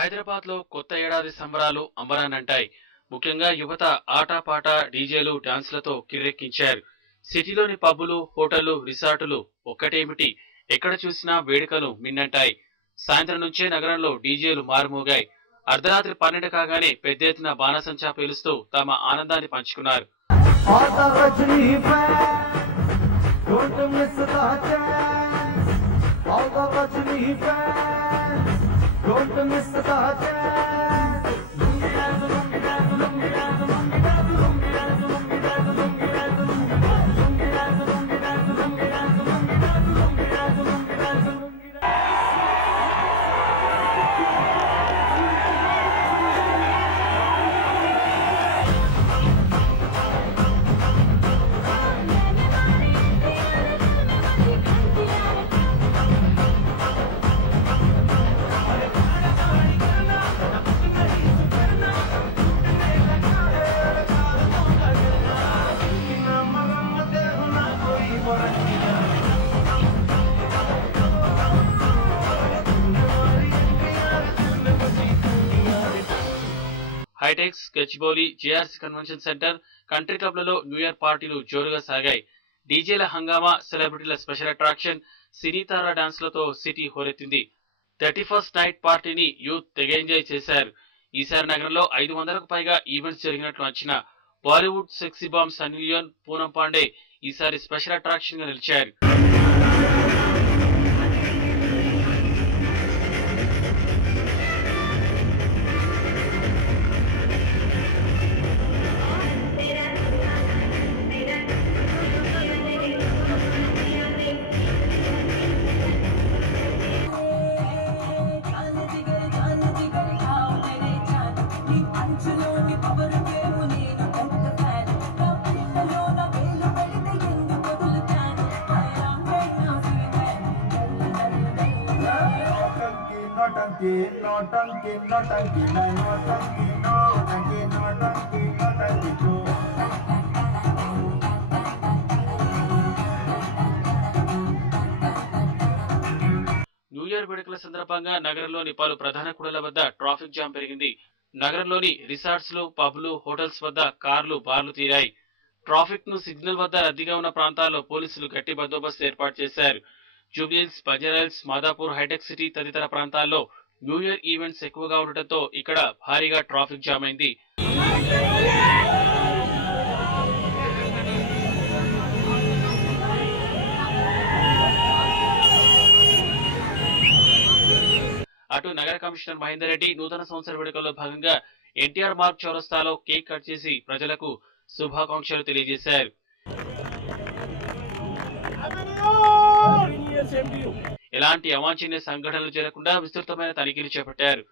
హైదరాబాద్ లో కొత్త ఏడాది సంబరాలు అంబరాన్నంటాయి. ముఖ్యంగా యువత ఆటపాట డీజేలు డాన్సులతో కిర్రెక్కించారు. సిటీలోని పబ్బులు హోటళ్లు రిసార్టులు ఒక్కటేమిటి ఎక్కడ చూసినా వేడుకలు మిన్నంటాయి. సాయంత్రం నుంచే నగరంలో డీజేలు మారుమోగాయి. అర్ధరాత్రి 12 కాగానే పెద్ద ఎత్తున బాణసంచా పేలుస్తూ తమ ఆనందాన్ని పంచుకున్నారు. Hitex, Gachibowli, JRC convention centre, country క్లబ్లలో న్యూ ఇయర్ పార్టీలు జోరుగా సాగాయి. డీజేల హంగామా, సెలబ్రిటీల స్పెషల్ అట్రాక్షన్, సినీ తారా డాన్స్లతో సిటీ హోరెత్తింది. 31st నైట్ పార్టీని యూత్ తెగ ఎంజాయ్ చేశారు. ఈసారి నగరంలో 500కు పైగా ఈవెంట్స్ జరిగినట్లు అంచనా. బాలీవుడ్ సెక్సీ బాంబ్ సన్నీ లియోన్, పూనం పాండే ఈసారి స్పెషల్ అట్రాక్షన్ గా నిలిచారు. న్యూ ఇయర్ వేడుకల సందర్భంగా నగరంలోని పలు ప్రధాన కూడళ్ల వద్ద ట్రాఫిక్ జామ్ పెరిగింది. నగరంలోని రిసార్ట్స్ లు, పబ్లు, హోటల్స్ వద్ద కార్లు, బార్లు తీరాయి. ట్రాఫిక్ ను సిగ్నల్ వద్ద రద్దీగా ఉన్న ప్రాంతాల్లో పోలీసులు గట్టి బందోబస్తు ఏర్పాటు చేశారు. జూబ్లీహిల్స్, బంజారాహిల్స్, మాదాపూర్, హైటెక్ సిటీ తదితర ప్రాంతాల్లో న్యూ ఇయర్ ఈవెంట్స్ ఎక్కువగా ఉండటంతో ఇక్కడ భారీగా ట్రాఫిక్ జామ్ అయింది. అటు నగర కమిషనర్ మహేందర్ రెడ్డి నూతన సంవత్సర వేడుకల్లో భాగంగా ఎన్టీఆర్ మార్గ్ చౌరస్తాలో కేక్ కట్ చేసి ప్రజలకు శుభాకాంక్షలు తెలియజేశారు. ఎలాంటి అవాంఛనీయ సంఘటనలు జరగకుండా విస్తృతమైన తనిఖీలు చేపట్టారు.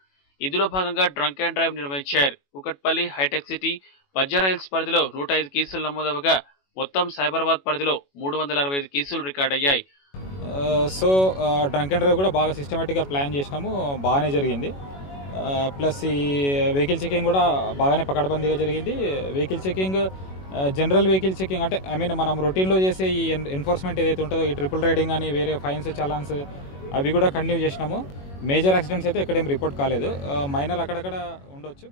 ఇందులో భాగంగా డ్రంక్ అండ్ డ్రైవ్ నిర్వహించారు. కూకట్పల్లి, హైటెక్ సిటీ, బంజారాహిల్స్ పరిధిలో 105 కేసులు నమోదవగా మొత్తం సైబరాబాద్ పరిధిలో 365 కేసులు రికార్డయ్యాయి. సో డ్రంక్ అండ్ డ్రైవ్ కూడా బాగా సిస్టమేటిక్ గా ప్లాన్ చేసినాము, బాగానే జరిగింది. ప్లస్ ఈ వెహికల్ చెకింగ్ కూడా బాగానే పకడ్బందీగా జరిగింది. Vehicle checking general vehicle checking అంటే మనం రొటీన్ లో చేసే ఈ ఎన్ఫోర్స్మెంట్ ఏదైతే ఉంటుందో ఈ ట్రిపుల్ రైడింగ్ అని వేరే ఫైన్స్, చలాన్స్ అవి కూడా కంటిన్యూ చేసినాము. మేజర్ యాక్సిడెంట్స్ అయితే ఎక్కడేం రిపోర్ట్ కాలేదు. మైనర్ అక్కడక్కడ ఉండొచ్చు.